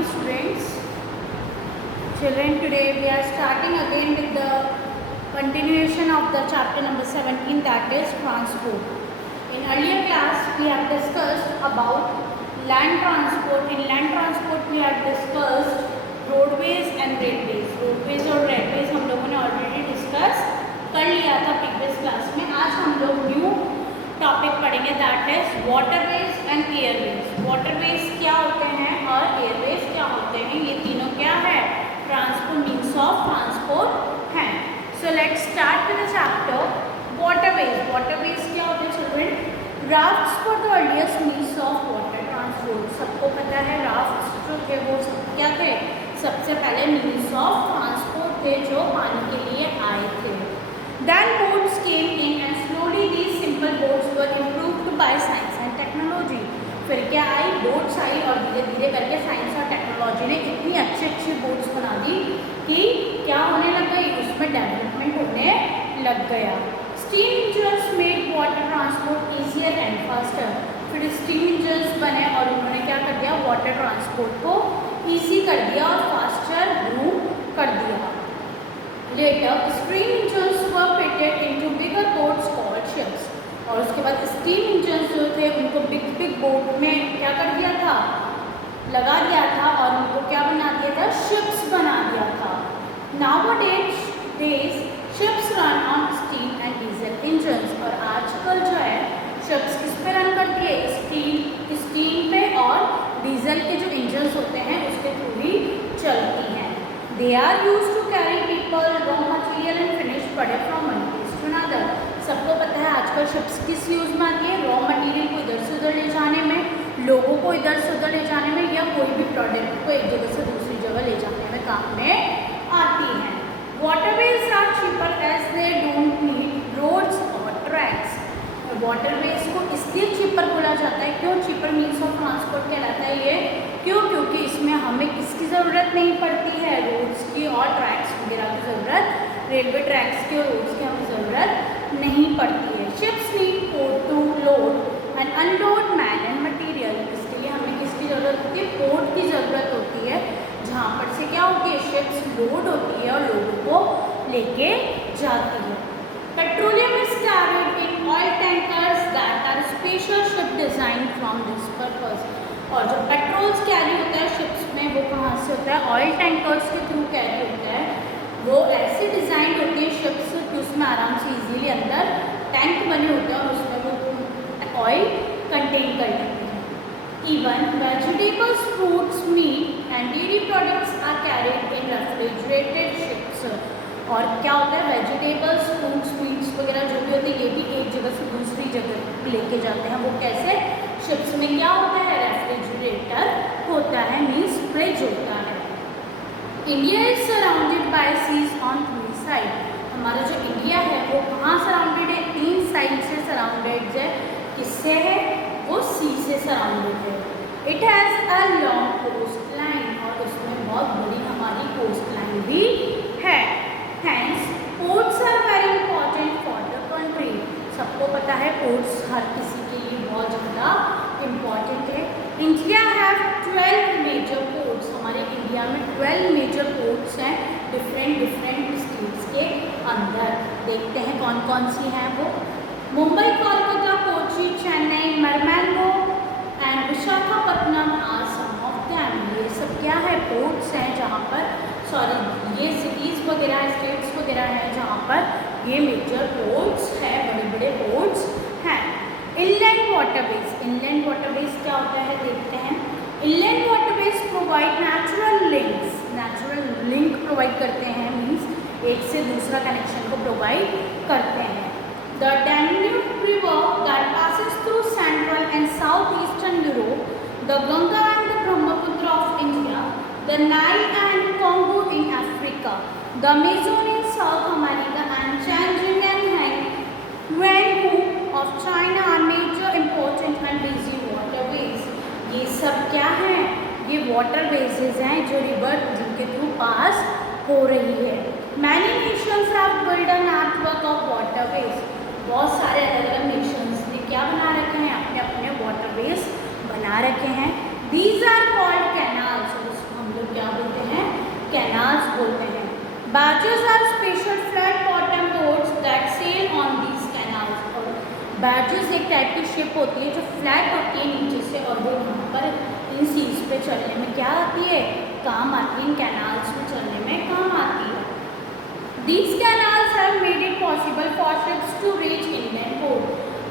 morning students. Children, today we are starting again with the continuation of the chapter number 17, that is transport. In earlier class we have discussed about land transport. In land transport we have discussed roadways and railways. Roadways और railways हम लोगों ने already discuss कर लिया था previous class में. आज हम लोग new टॉपिक पढ़ेंगे, that is waterways and Airways. Waterways क्या होते हैं और एयरवेज क्या होते हैं, ये तीनों क्या है, ट्रांसपोर्ट मीन्स ऑफ ट्रांसपोर्ट हैं. So let's start with the chapter waterways. Waterways क्या होते हैं children? Rafts for the earliest means of water transport. सबको पता है राफ्ट्स जो थे वो सब क्या थे, सबसे पहले मीन्स ऑफ ट्रांसपोर्ट थे जो पानी के लिए आए थे. Then boats came in and slowly these simple boats were improved by science and technology. फिर क्या आई, बोट्स आई और धीरे धीरे करके साइंस और टेक्नोलॉजी ने इतनी अच्छी अच्छी बोट्स बना दी कि क्या होने लग गई, उसमें डेवलपमेंट होने लग गया. Steam engines made water transport easier and faster. फिर स्टीम इंजन्स बने और उन्होंने क्या कर दिया, वाटर ट्रांसपोर्ट को ईजी कर दिया और फास्टर मूव कर दिया. Later, steam engines were fitted into bigger boats called ships. और उसके बाद स्टीम इंजन्स जो थे उनको बिग बिग बोट में क्या कर दिया था, लगा दिया था और उनको क्या बना दिया था, शिप्स बना दिया था. Nowadays ships run on steam and diesel engines. और आजकल जो है शिप्स किस पे रन करती है, स्टीम पे और डीजल के जो इंजन्स होते हैं उसके थ्रू ही चलती हैं. They are used to carry people, raw material and finished product from one place to another. सबको पता है आजकल शिप्स किस यूज़ में आती है, रॉ मटेरियल को इधर से उधर ले जाने में, लोगों को इधर से उधर ले जाने में, या कोई भी प्रोडक्ट को एक जगह से दूसरी जगह ले जाने में काम में आती हैं. Waterways are cheaper as they don't need roads और ट्रैक्स. वाटरवेज को इसलिए चीपर बोला जाता है, क्यों चीपर मीन्स ऑफ ट्रांसपोर्ट कहलाता है ये, क्यों, क्योंकि इसमें हमें किसकी ज़रूरत नहीं पड़ती है, रोड्स की और ट्रैक्स वगैरह की ज़रूरत, रेलवे ट्रैक्स की और रोड्स की हमें ज़रूरत नहीं पड़ती है. Ships need port to load and unload man and material. इसके लिए हमें किसकी ज़रूरत होती है, पोर्ट की ज़रूरत होती है, जहाँ पर से क्या होती है, शिप्स लोड होती है और लोगों को लेके जाती है. Petroleum is carried in oil tankers that are special ship design from this purpose. और जो पेट्रोल्स कैरी होता है शिप्स में वो कहाँ से होता है, ऑयल टैंकर्स के थ्रू कैरी होता है. वो ऐसे डिज़ाइन होती है शिप्स कि उसमें आराम से इजीली अंदर टैंक बने होते हैं और उसमें वो ऑयल कंटेन कर लेते हैं. Even vegetables, fruits, meat and dairy products are carried in refrigerated ships. और क्या होता है, वेजिटेबल्स, फ्रूट्स, मीट्स वगैरह जो भी होते हैं ये भी एक जगह से दूसरी जगह लेके जाते हैं. वो कैसे, शिप्स में क्या होता है, रेफ्रिजरेटर होता है, मीन्स फ्रिज होता है. India is surrounded by seas on 3 side. हमारा जो इंडिया है वो कहाँ सराउंडेड है, 3 साइड से सराउंडेड है. किससे है, वो सी से सराउंडेड है. It has a long coast line और उसमें बहुत बड़ी हमारी कोस्ट लाइन भी है. Hence, ports are very important for the country. सबको पता है पोर्ट्स हर किसी के लिए बहुत ज़्यादा इम्पॉर्टेंट है. India have 12 major ports. हमारे इंडिया में 12 मेजर पोर्ट्स हैं डिफरेंट स्टेट्स के अंदर. देखते हैं कौन कौन सी हैं वो. Mumbai, Kolkata, Kochi, Chennai, Marmagao and Visakhapatnam are some of them. ये सब क्या है, पोर्ट्स हैं जहाँ पर, ये सिटीज़ वगैरह, स्टेट्स वगैरह हैं जहाँ पर ये मेजर पोर्ट्स हैं, बड़े बड़े पोर्ट्स हैं. Inland waterways. इनलैंड वाटरवेज क्या होता है देखते हैं. Inland waterways provide natural links. Natural link provide करते हैं, मीन्स एक से दूसरा कनेक्शन को प्रोवाइड करते हैं. The Danube river that passes through central and south eastern Europe, the Ganga and the Brahmaputra of India, the Nile and Congo in Africa, the Amazon in South America and Yangtze of China are major important and busy waterways. ये सब क्या हैं, ये waterways हैं जो river जिनके through pass हो रही है. Many nations have built a network of waterways. बहुत सारे अलग अलग नेशंस ने क्या बना रखे हैं, अपने अपने waterways बना रखे हैं. These are called canals. Barges are special flat bottom boats that sail on these canals. और barges एक टाइप की शिप होती है जो फ्लैट होती है नीचे से, और वो यहाँ पर इन सीज पे चलने में क्या आती है, काम आती है, इन कैनाल्स में चलने में काम आती है. These canals have made it possible for ships to reach inland port.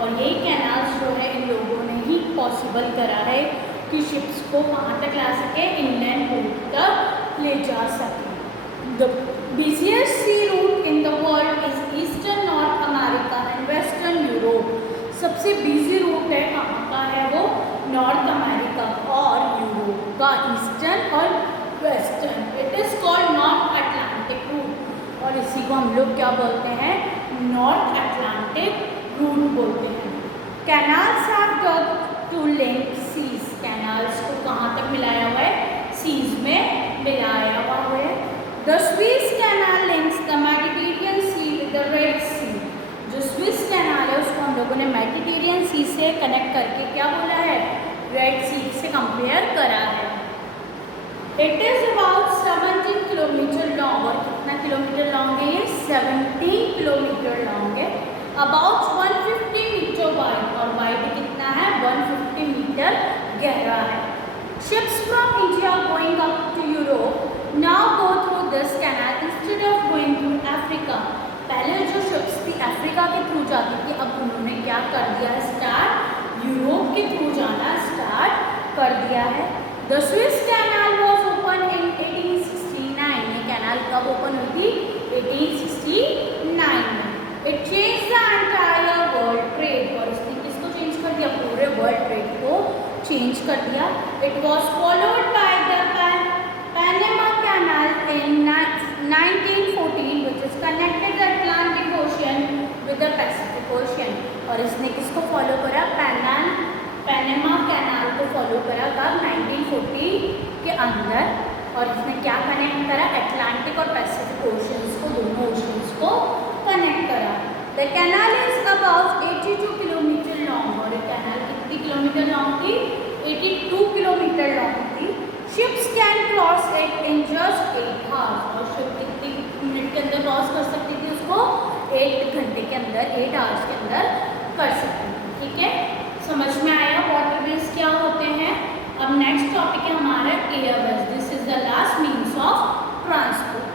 और यही कैनाल्स जो है इन लोगों ने ही पॉसिबल करा है कि शिप्स को कहाँ तक ला सके, इंग्लैंड पोर्ट तक ले जा सके. The busiest sea route in the world is Eastern North America and Western Europe. सबसे बिजी रूट है कहाँ का है वो, नॉर्थ अमेरिका और यूरोप का, ईस्टर्न और western. It is called North Atlantic route, और इसी को हम लोग क्या बोलते हैं, नॉर्थ अटलांटिक रूट बोलते हैं. Canals have dug to link seas. Canals को कहाँ तक मिलाया हुआ है, सीज में मिलाया हुआ है. The Suez Canal links the Mediterranean Sea with the Red Sea. जो स्विस कैनाल है उसको हम लोगों ने मेडिटेरियन सी से कनेक्ट करके क्या बोला है, रेड सी से कंपेयर करा है. It is about 17 kilometre long. और कितना किलोमीटर लॉन्ग है ये, 17 किलोमीटर लॉन्ग है. अबाउट 150 मीटर वाइड, और वाइड कितना है, 150 मीटर गहरा है. Ships from India going up to Europe now go through this canal instead of going through Africa. पहले जो शिप्स थी अफ्रीका के थ्रू जाती थी, अब उन्होंने क्या कर दिया है, स्टार्ट यूरोप के थ्रू जाना स्टार्ट कर दिया है. The Suez Canal was opened in 1869. ये कैनाल कब ओपन हुई थी, 1869 में. It changed the entire world trade. और इसने किसको चेंज कर दिया, पूरे वर्ल्ड ट्रेड को चेंज कर दिया. It was followed by the Panama Canal in 1914, which is connected the Atlantic Ocean with the Pacific Ocean. और इसने किसको फॉलो करा, पैनामा कैनाल को फॉलो करा कब, 1940 के अंदर. और इसने क्या कनेक्ट करा, अटलांटिक और पैसिफिक ओशंस को, दोनों ओशंस को कनेक्ट करा. The canal is about 82 kilometre long. और ये कैनाल कितनी किलोमीटर लॉन्ग थी, 82 किलोमीटर लॉन्ग थी. Ships can cross it in just 8 hours. और शिप कितनी मिनट के अंदर क्रॉस कर सकती थी उसको, 8 घंटे के अंदर, 8 hours के अंदर कर सकती थी. ठीक है, समझ में आया वाटरवेज क्या होते हैं. अब नेक्स्ट टॉपिक है हमारा Airways. This is the last means of transport.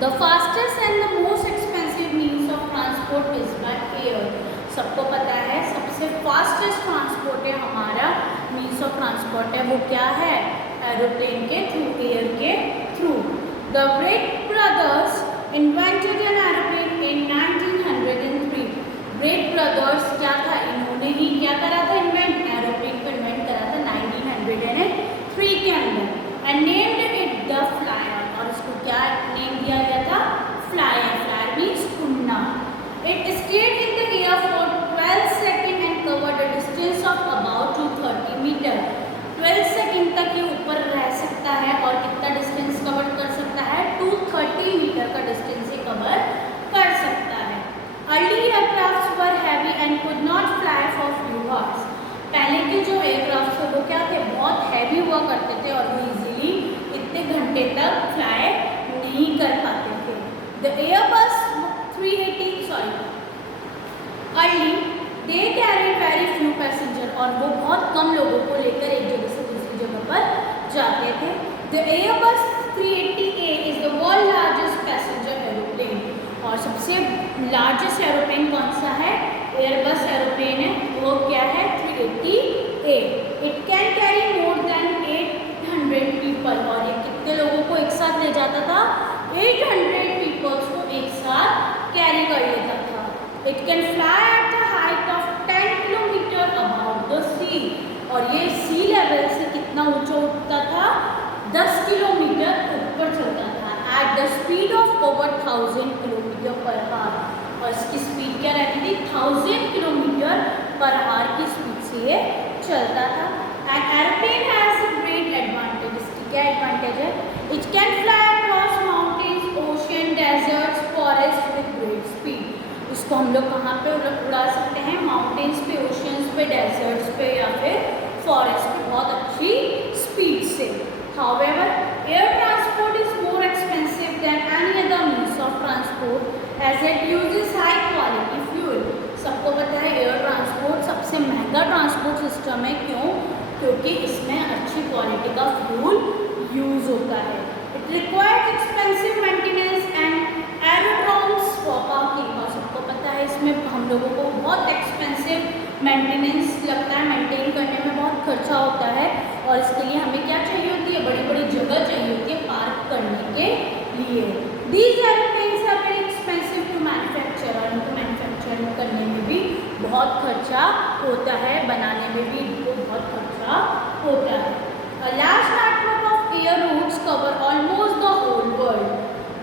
The fastest and the most expensive means of transport is by air. सबको पता है सबसे फास्टेस्ट ट्रांसपोर्ट है हमारा, मीन्स ऑफ ट्रांसपोर्ट है वो क्या है, एरोप्लेन के थ्रू, एयर के through. The Wright brothers invented an aeroplane in 1903. Wright brothers क्या था, इन्होंने ही क्या करा था, इन्वेंट, एरोप्लेन को इन्वेंट करा था 1903 के अंदर. And named it the flyer. और इसको क्या नेम दिया गया था, फ्लायर. फ्लायर मीन्स उड़ना. It stayed in the air for 12 seconds and covered a distance of about 230 meters. 12 second तक ये ऊपर रह सकता है और कितना डिस्टेंस कवर कर सकता है, 230 मीटर का डिस्टेंस ये कवर कर सकता है. Early aircrafts were heavy and could not fly for few hours. पहले के जो एयरक्राफ्ट्स थे वो क्या थे, बहुत हैवी हुआ करते थे और वो इजीली इतने घंटे तक फ्लाई नहीं कर पाते थे. The Airbus 380 early they carry very few passenger. और वो बहुत कम लोगों को लेकर एक जगह से दूसरी जगह पर जाते थे. The Airbus 380A is the world largest passenger aeroplane. और सबसे लार्जेस्ट एरोप्लेन कौन सा है, एयरबस एरोप्लेन है, वो क्या है, 380A. It can carry more than 800 people. और ये कितने लोगों को एक साथ ले जाता था, 800 पीपल्स को एक साथ कैरी कर लेता था. It can fly at the height of 10 kilometre about the sea. और ये सी लेवल से कितना ऊंचा उठता था, 10 किलोमीटर ऊपर चलता था. At the speed of over 1000 kilometre per hour. और इसकी स्पीड क्या रहती थी, 1000 किलोमीटर पर आवर की स्पीड से ये चलता था. And aeroplane has a great advantage. इसकी क्या एडवांटेज है, it can fly across mountains, ocean, deserts, forest with great speed. इसको हम लोग कहाँ पे उड़ा सकते हैं, माउंटेन्स पे, ओशंस पे, डेजर्ट्स पे या फिर फॉरेस्ट पे बहुत अच्छी स्पीड से. However air transport is more expensive than any transport as it uses high quality fuel. सबको पता है एयर ट्रांसपोर्ट सबसे महंगा ट्रांसपोर्ट सिस्टम है। क्यों? क्योंकि इसमें अच्छी क्वालिटी का फ्यूल यूज होता है। It requires expensive maintenance and aerodromes for parking. और सबको पता है इसमें हम लोगों को बहुत एक्सपेंसिव मेंटेनेंस लगता है, मेंटेन करने में बहुत खर्चा होता है और इसके लिए हमें क्या चाहिए होती है? बड़ी बड़ी जगह चाहिए होती है पार्क करने के लिए। These airplanes are very expensive to manufacture और इनको मैन्युफैक्चर करने में भी बहुत खर्चा होता है, बनाने में भी इनको बहुत खर्चा होता है। A large network of air routes cover almost the whole world।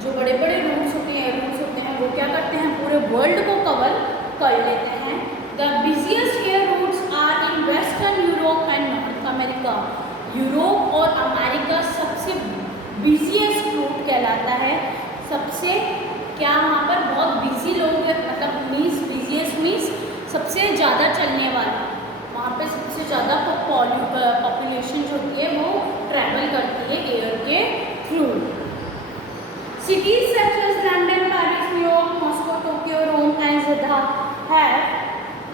जो बड़े बड़े रूट्स होते हैं, एयर रूट्स होते हैं, वो क्या करते हैं? पूरे वर्ल्ड को कवर कर लेते हैं। The busiest air routes are in Western Europe and North America। Europe और अमेरिका सबसे बिजीएस्ट रूट कहलाता है। सबसे क्या वहाँ पर बहुत बिजी लोग, मतलब मीन्स बिजीएस्ट मीन्स सबसे ज़्यादा चलने वाला, वहाँ पे सबसे ज़्यादा पॉपुलेशन जो होती है वो ट्रैवल करती है एयर के थ्रू। Cities such as London, Paris, New York, Moscow, Tokyo, Rome and Jeddah have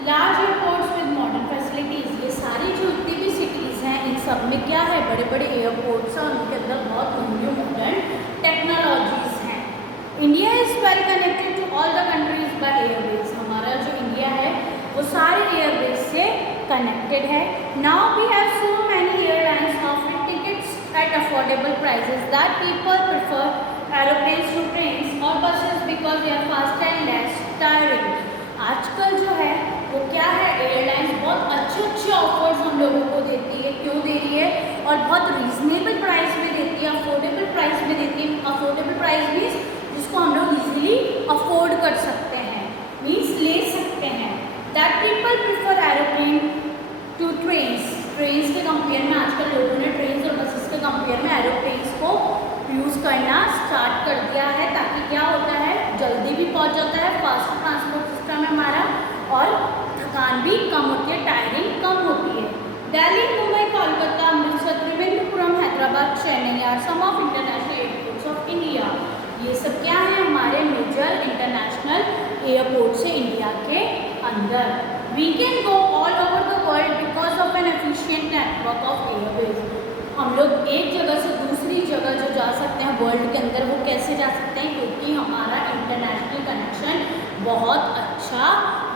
large airports with modern facilities. ये सारी जो जितनी भी सिटीज़ हैं इन सब में क्या है? बड़े बड़े एयरपोर्ट्स हैं, उनके अंदर बहुत न्यू मॉडर्न टेक्नोलॉजीज़ हैं। India is well connected to all the countries by airways. हमारा जो इंडिया है वो सारे एयरवेज से कनेक्टेड है। Now we have so many airlines offering tickets at affordable prices that people prefer aeroplanes to trains और buses because they are faster and less tiring. आजकल जो है वो क्या है? एयरलाइंस बहुत अच्छे ऑफर्स हम लोगों को देती है। क्यों दे रही है? और बहुत रीजनेबल प्राइस में देती है, अफोर्डेबल प्राइस में देती है। अफोर्डेबल प्राइस मीन्स जिसको हम लोग इजीली अफोर्ड कर सकते हैं, मीन्स ले सकते हैं। That people prefer aeroplane to trains. Trains के कंपेयर में आजकल लोगों ने ट्रेन्स और बसेस के कंपेयर में एरोप्लेन्स को यूज़ करना स्टार्ट कर दिया है, ताकि क्या होता है? जल्दी भी पहुंच जाता है, फास्ट ट्रांसपोर्ट सिस्टम है हमारा और थकान भी कम होती है, टायरिंग कम होती है। Delhi, Mumbai, Kolkata, Amritsar, Thiruvananthapuram, Hyderabad, Chennai are some of international airports of India. ये सब क्या है? हमारे मेजर इंटरनेशनल एयरपोर्ट्स है इंडिया के अंदर। We can go all over the world because of an efficient network of airways. हम लोग एक जगह से दूसरी जगह जो जा सकते हैं वर्ल्ड के अंदर, वो कैसे जा सकते हैं? क्योंकि हमारा इंटरनेशनल कनेक्शन बहुत अच्छा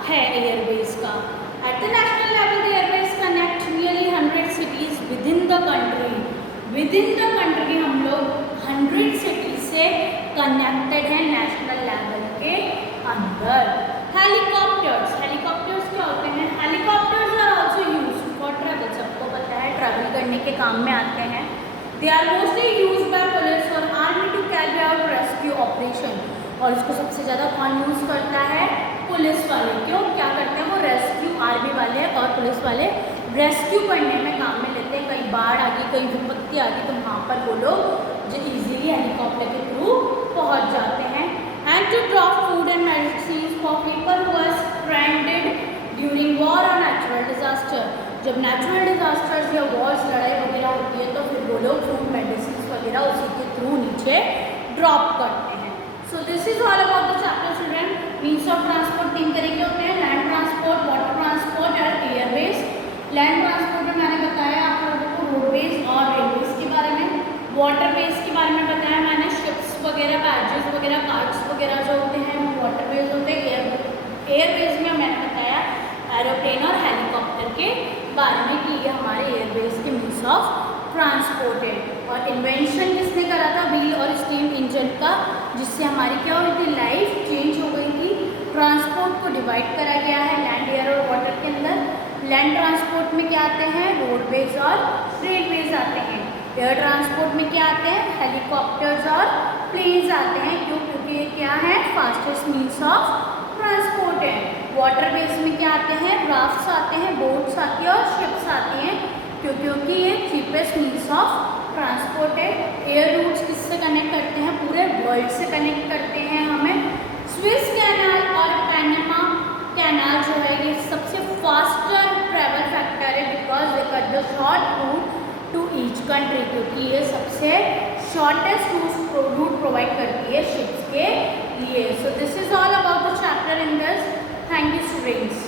है एयरवेज का। At the national level the Airways connect nearly 100 cities with in the country. With in the country हम लोग 100 सिटीज से कनेक्टेड है नेशनल लेवल के अंदर। हेलीकॉप्टर्स, हेलीकॉप्टर्स क्या होते हैं? Helicopters are also use for travel. सबको पता है ट्रैवल करने के काम में आते हैं। They are mostly use by police और army to carry out rescue operation. और इसको सबसे ज़्यादा कौन यूज़ करता है? पुलिस वाले। क्यों? क्या करते हैं वो? रेस्क्यू, आर्मी वाले और पुलिस वाले रेस्क्यू करने में काम में लेते हैं। कहीं बाढ़ आ गई, कहीं विपत्ति आ गई, तो वहाँ पर वो लोग जो इजीली हेलीकॉप्टर के थ्रू पहुँच जाते हैं। And to drop food and medicine for people who are stranded during war और नेचुरल डिजास्टर। जब नेचुरल डिजास्टर्स या वॉर्स, लड़ाई वगैरह होती है, तो फिर वो लोग फूड मेडिसिन वगैरह उसी के थ्रू नीचे ड्रॉप करते हैं। So this is all about the chapter children. Means of transport 3 तरीके होते हैं: लैंड ट्रांसपोर्ट, वाटर ट्रांसपोर्ट और एयरवेज। लैंड ट्रांसपोर्ट में मैंने बताया आप लोगों को रोडवेज और रेलवेज के बारे में। वाटरवेज के बारे में बताया मैंने, शिप्स वगैरह, बैजेस वगैरह, कार्ड्स वगैरह जो होते हैं वो वाटरवेज होते हैं। एयरवेज में मैंने बताया एरोप्लेन और हेलीकॉप्टर के बारे में कि ये हमारे एयरवेज के मीन्स ऑफ ट्रांसपोर्ट है। और इन्वेंशन किसने करा था? व्हील और स्टीम इंजन का, जिससे हमारी क्या हुई थी? लाइफ चेंज हो गई थी। ट्रांसपोर्ट को डिवाइड करा गया है लैंड, एयर और वाटर के अंदर। लैंड ट्रांसपोर्ट में क्या आते हैं? रोडवेज और रेलवेज आते हैं। एयर ट्रांसपोर्ट में क्या आते हैं? हेलीकॉप्टर्स और प्लेन्स आते हैं। क्यों? क्योंकि ये क्या है? फास्टेस्ट मीन्स ऑफ ट्रांसपोर्ट है। वाटरवेज में क्या आते हैं? राफ्ट्स आते हैं, बोट्स आती है और शिप्स आती हैं, क्योंकि ये चीपेस्ट मीन्स ऑफ ट्रांसपोर्ट है। एयर रूट्स किससे कनेक्ट करते हैं? पूरे वर्ल्ड से कनेक्ट करते हैं हमें। स्विस कैनाल और पैनामा कैनाल जो है ये सबसे फास्टर ट्रैवल फैक्टर है, because they cut the short route to each country, क्योंकि ये सबसे शॉर्टेस्ट रूट प्रोवाइड करती है शिप्स के लिए। सो trains.